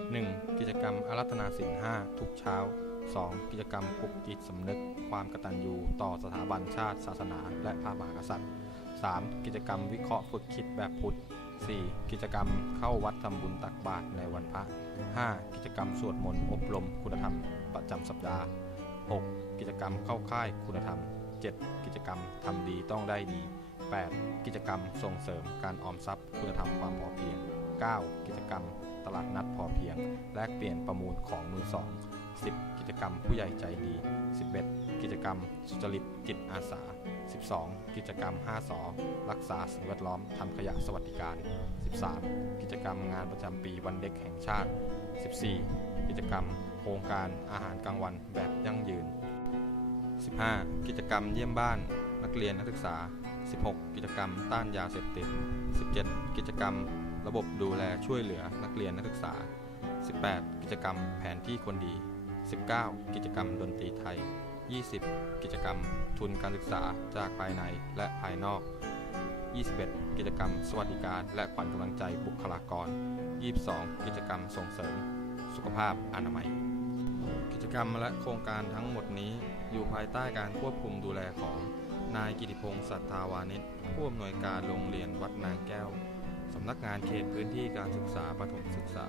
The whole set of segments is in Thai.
1. กิจกรรมอารัธนาศีล5ทุกเช้า 2. กิจกรรมปลุกจิตสำนึก ความกตัญญูต่อสถาบันชาติ ศาสนา และพระมหากษัตริย์ 3. กิจกรรมวิเคราะห์ฝึกคิดแบบพุทธ 4. กิจกรรมเข้าวัดทำบุญตักบาตรในวันพระ 5. กิจกรรมสวดมนต์อบรมคุณธรรมประจำสัปดาห์ 6. กิจกรรมเข้าค่ายคุณธรรม 7. กิจกรรมทำดีต้องได้ดี 8. กิจกรรมส่งเสริมการออมทรัพย์ คุณธรรมความพอเพียง 9. กิจกรรม ตลาดนัดพอเพียง แลกเปลี่ยนประมูลของมือสอง 10. กิจกรรมผู้ใหญ่ใจดี 11. กิจกรรมสุจริตจิตอาสา 12. กิจกรรม 5สอรักษาสิ่งแวดล้อมทำขยะสวัสดิการ 13. กิจกรรมงานประจำปีวันเด็กแห่งชาติ 14. กิจกรรมโครงการอาหารกลางวันแบบยั่งยืน 15. กิจกรรมเยี่ยมบ้าน นักเรียนนักศึกษา 16. กิจกรรมต้านยาเสพติด 17. กิจกรรม ระบบดูแลช่วยเหลือนักเรียนนักศึกษา 18. กิจกรรมแผนที่คนดี 19. กิจกรรมดนตรีไทย 20. กิจกรรมทุนการศึกษาจากภายในและภายนอก 21. กิจกรรมสวัสดิการ และขวัญกำลังใจบุคลากร 22. กิจกรรมส่งเสริม สุขภาพอนามัย กิจกรรมและโครงการทั้งหมดนี้อยู่ภายใต้การควบคุมดูแลของนายกิติพงศ์สัทธาวานิชผู้อำนวยการโรงเรียนวัดนางแก้ว สำนักงานเขตพื้นที่การศึกษาประถมศึกษา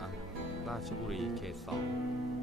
ราชบุรีเขต2